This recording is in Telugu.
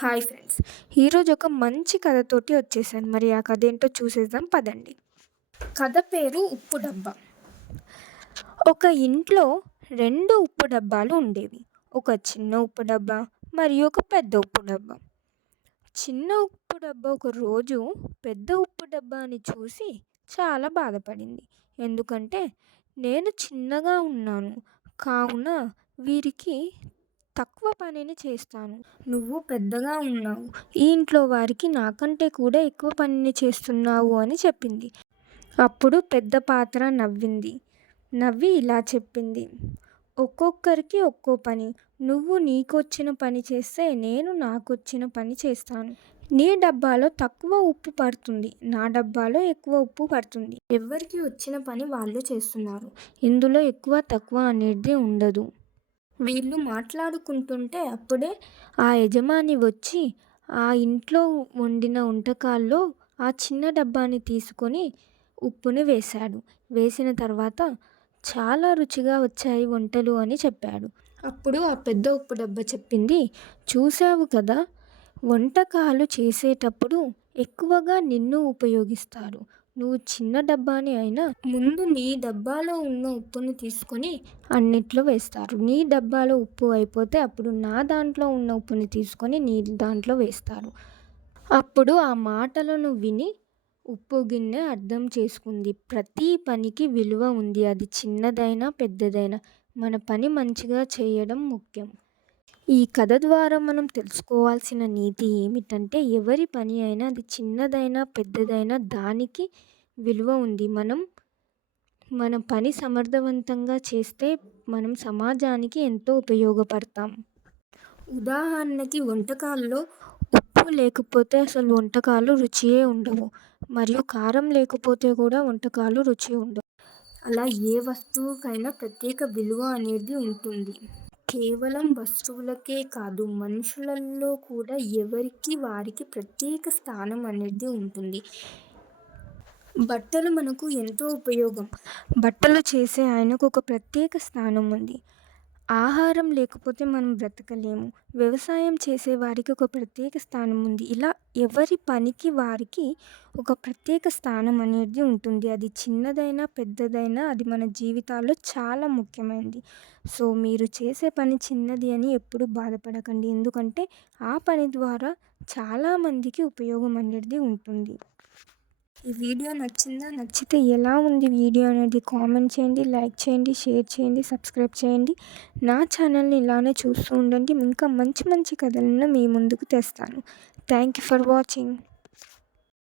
హాయ్ ఫ్రెండ్స్ ఈరోజు ఒక మంచి కథతోటి వచ్చేసాను. మరి ఆ కథ ఏంటో చూసేద్దాం పదండి. కథ పేరు ఉప్పు డబ్బా. ఒక ఇంట్లో రెండు ఉప్పు డబ్బాలు ఉండేవి. ఒక చిన్న ఉప్పు డబ్బా మరియు ఒక పెద్ద ఉప్పు డబ్బా. చిన్న ఉప్పు డబ్బా ఒక రోజు పెద్ద ఉప్పు డబ్బాని చూసి చాలా బాధపడింది. ఎందుకంటే నేను చిన్నగా ఉన్నాను. కావున వీరికి తక్కువ పనిని చేస్తాను. నువ్వు పెద్దగా ఉన్నావు. ఈ ఇంట్లో వారికి నాకంటే కూడా ఎక్కువ పనిని చేస్తున్నావు అని చెప్పింది. అప్పుడు పెద్ద పాత్ర నవ్వింది. నవ్వి ఇలా చెప్పింది. ఒక్కొక్కరికి ఒక్కో పని. నువ్వు నీకొచ్చిన పని చేస్తే నేను నాకొచ్చిన పని చేస్తాను. నీ డబ్బాలో తక్కువ ఉప్పు పడుతుంది. నా డబ్బాలో ఎక్కువ ఉప్పు పడుతుంది. ఎవరికి వచ్చిన పని వాళ్ళు చేస్తున్నారు. ఇందులో ఎక్కువ తక్కువ అనేది ఉండదు. వీళ్ళు మాట్లాడుకుంటుంటే అప్పుడే ఆ యజమాని వచ్చి ఆ ఇంట్లో వండిన వంటకాల్లో ఆ చిన్న డబ్బాని తీసుకొని ఉప్పుని వేశాడు. వేసిన తర్వాత చాలా రుచిగా వచ్చాయి వంటలు అని చెప్పాడు. అప్పుడు ఆ పెద్ద ఉప్పు డబ్బా చెప్పింది చూసావు కదా వంటకాలు చేసేటప్పుడు ఎక్కువగా నిన్ను ఉపయోగిస్తారు. నువ్వు చిన్న డబ్బాని అయినా ముందు నీ డబ్బాలో ఉన్న ఉప్పుని తీసుకొని అన్నిట్లో వేస్తారు. నీ డబ్బాలో ఉప్పు అయిపోతే అప్పుడు నా దాంట్లో ఉన్న ఉప్పుని తీసుకొని నీ దాంట్లో వేస్తారు. అప్పుడు ఆ మాటలను విని ఉప్పు గిన్నె అర్థం చేసుకుంది. ప్రతి పనికి విలువ ఉంది. అది చిన్నదైనా పెద్దదైనా. మన పని మంచిగా చేయడం ముఖ్యం. ఈ కథ ద్వారా మనం తెలుసుకోవాల్సిన నీతి ఏమిటంటే ఎవరి పని అయినా అది చిన్నదైనా పెద్దదైనా దానికి విలువ ఉంది. మనం మన పని సమర్థవంతంగా చేస్తే మనం సమాజానికి ఎంతో ఉపయోగపడతాం. ఉదాహరణకి వంటకాల్లో ఉప్పు లేకపోతే అసలు వంటకాలు రుచియే ఉండవు. మరియు కారం లేకపోతే కూడా వంటకాలు రుచి ఉండవు. అలా ఏ వస్తువుకైనా ప్రత్యేక విలువ అనేది ఉంటుంది. కేవలం వస్తువులకే కాదు మనుషులలో కూడా ఎవరికి వారికి ప్రత్యేక స్థానం అనేది ఉంటుంది. బట్టలు మనకు ఎంతో ఉపయోగం. బట్టలు చేసే ఆయనకు ఒక ప్రత్యేక స్థానం ఉంది. ఆహారం లేకపోతే మనం బ్రతకలేము. వ్యవసాయం చేసే వారికి ఒక ప్రత్యేక స్థానం ఉంది. ఇలా ఎవరి పనికి వారికి ఒక ప్రత్యేక స్థానం అనేది ఉంటుంది. అది చిన్నదైనా పెద్దదైనా అది మన జీవితాల్లో చాలా ముఖ్యమైనది. సో మీరు చేసే పని చిన్నది అని ఎప్పుడు బాధపడకండి. ఎందుకంటే ఆ పని ద్వారా చాలామందికి ఉపయోగం అనేది ఉంటుంది. ఈ వీడియో నచ్చిందా? నచ్చితే ఎలా ఉంది వీడియో అనేది కామెంట్ చేయండి లైక్ చేయండి షేర్ చేయండి సబ్స్క్రైబ్ చేయండి. నా ఛానల్ని ఇలానే చూస్తూ ఉండండి. ఇంకా మంచి మంచి కథలను మీ ముందుకు తెస్తాను. Thank you for watching.